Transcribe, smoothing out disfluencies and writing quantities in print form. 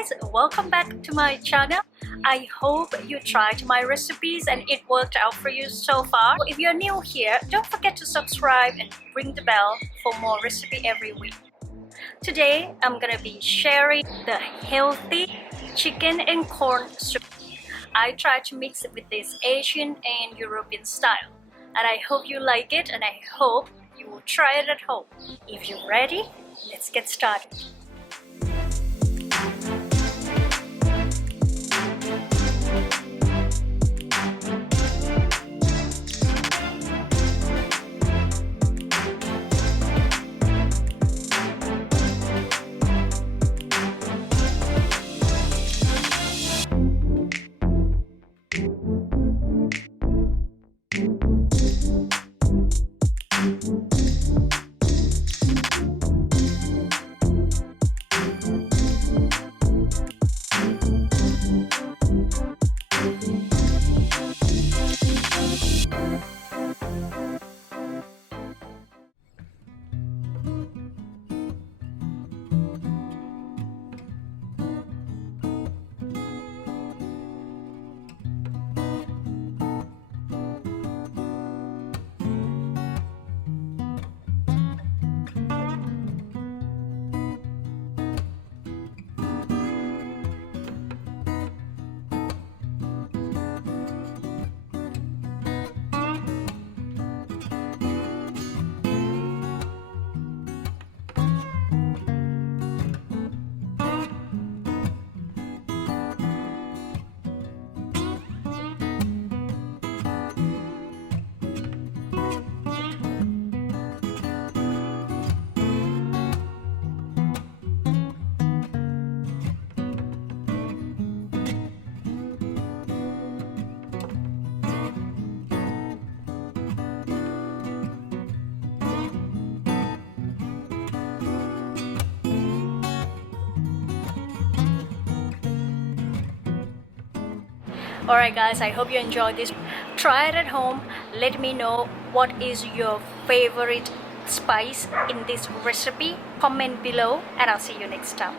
guys, welcome back to my channel. I hope you tried my recipes and it worked out for you so far. If you're new here, don't forget to subscribe and ring the bell for more recipe every week. Today I'm gonna be sharing the healthy chicken and corn soup. I tried to mix it with this Asian and European style, and I hope you like it, and I hope you will try it at home. If you're ready, let's get started. Alright guys, I hope you enjoyed this. Try it at home. Let me know what is your favorite spice in this recipe. Comment below and I'll see you next time.